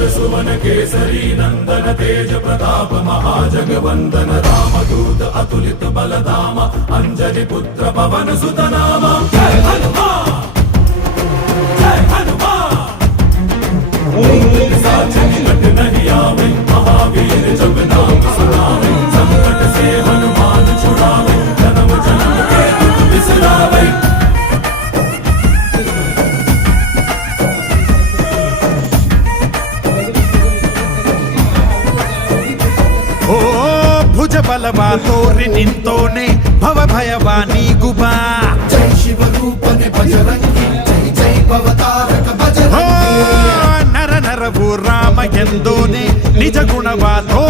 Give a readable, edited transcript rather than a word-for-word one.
वर सुवन केसरी नंदन तेज प्रताप महाजगवंदन रामदूत अतुलित बलधाम अंजनी पुत्र पवन सुत नाम जय हनुमान जय हनुमान साचन कट नहीं आवे महावीर जब नाम सुनावे संकट से हनुमान छुड़ावे जन्म जन्म के दुख बिसरावे। ಓ ಭುಜ ಬಲವಾ ತೋರಿ ನಿಂತೋನೆ ಭವ ಭಯವಾ ನೀಗುಬಾ ಜೈ ಶಿವ ರೂಪನೆ ಬಜರಂಗಿ ಜೈ ಜೈ ಭವತಾರಕ ಓ ಬಜರಂಗಿ ನರ ನರವು ರಾಮ ಎಂದೋನೆ ನಿಜ ಗುಣವಾ ತೋ